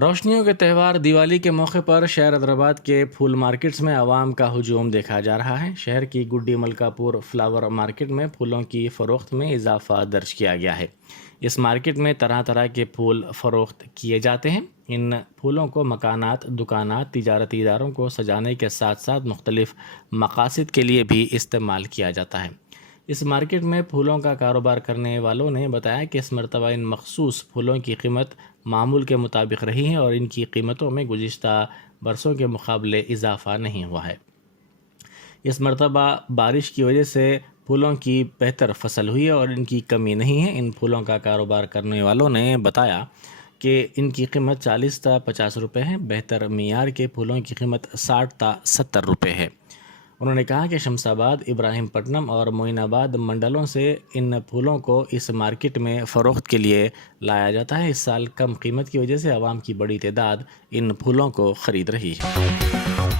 روشنیوں کے تہوار دیوالی کے موقع پر شہر حیدرآباد کے پھول مارکیٹس میں عوام کا ہجوم دیکھا جا رہا ہے۔ شہر کی گڈی ملکا پور فلاور مارکیٹ میں پھولوں کی فروخت میں اضافہ درج کیا گیا ہے۔ اس مارکیٹ میں طرح طرح کے پھول فروخت کیے جاتے ہیں۔ ان پھولوں کو مکانات، دکانات، تجارتی اداروں کو سجانے کے ساتھ ساتھ مختلف مقاصد کے لیے بھی استعمال کیا جاتا ہے۔ اس مارکیٹ میں پھولوں کا کاروبار کرنے والوں نے بتایا کہ اس مرتبہ ان مخصوص پھولوں کی قیمت معمول کے مطابق رہی ہے اور ان کی قیمتوں میں گزشتہ برسوں کے مقابلے اضافہ نہیں ہوا ہے۔ اس مرتبہ بارش کی وجہ سے پھولوں کی بہتر فصل ہوئی ہے اور ان کی کمی نہیں ہے۔ ان پھولوں کا کاروبار کرنے والوں نے بتایا کہ ان کی قیمت 40 تا 50 روپے ہے۔ بہتر معیار کے پھولوں کی قیمت 60 تا 70 روپے ہے۔ انہوں نے کہا کہ شمس آباد، ابراہیم پٹنم اور معین آباد منڈلوں سے ان پھولوں کو اس مارکیٹ میں فروخت کے لیے لایا جاتا ہے۔ اس سال کم قیمت کی وجہ سے عوام کی بڑی تعداد ان پھولوں کو خرید رہی ہے۔